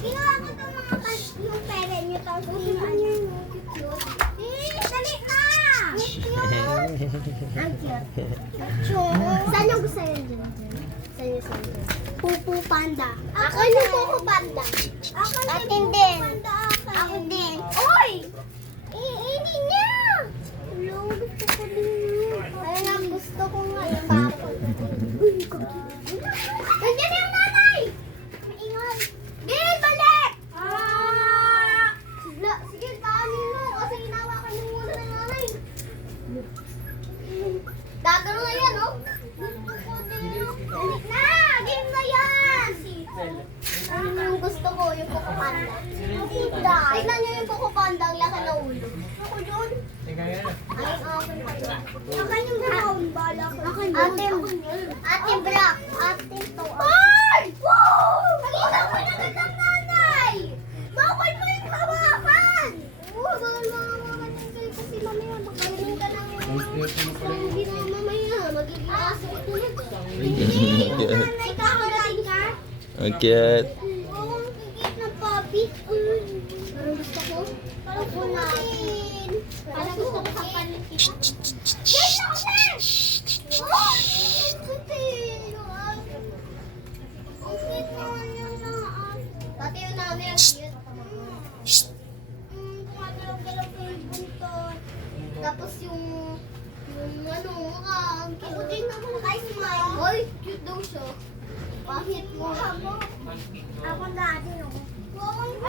Ginawa ko itong mga yung pere niyo tapos ano. Dali na! Ang cute. Saan yung gusto yun dyan? Saan yun? Pupu Panda. Ako yung Pupu Panda. Ako din. Ako din. Oy! Iini niya! Hello, gusto ko din. Kaya nga gusto ko nga yung papa. Nandiyan yung nanay! Maingat. Di, balik! Sige, kanin mo kasi hinawakan mo muna ng nanay. Gagano na yan, oh. Gusto ko din. Balik na! Game na yan! Ano yung gusto ko? Yung Coco Panda. Tignan niyo yung Coco Panda, ang laki na ulo. Ako yun. Ay, akin pa yun. Akin yung brown. Bala ko. Ating black. Ating to. Ay! Wow! Nakita ko na ng nanay! Bawal mo yung hawakan! Bawal mo hawakan yung kayo kasi mamaya magkakaroon ka ng... Hindi na mamaya. Magiging aso ito na. Nanay, kakarating ka? Ang cute. Oo, ang gigit ng puppy. Parang gusto ko. Parang gusto natin. Parang gusto ko sa panitin. Guys, ako na! Oh! Puti! Ang cute naman yun na. Pati yung namin ang cute. Kumagalaw-galaw ko yung buntot. Tapos yung ano, ang cute. Ako din naman naka-smile. Oy, cute daw siya. Pahit mo. Ako dati no.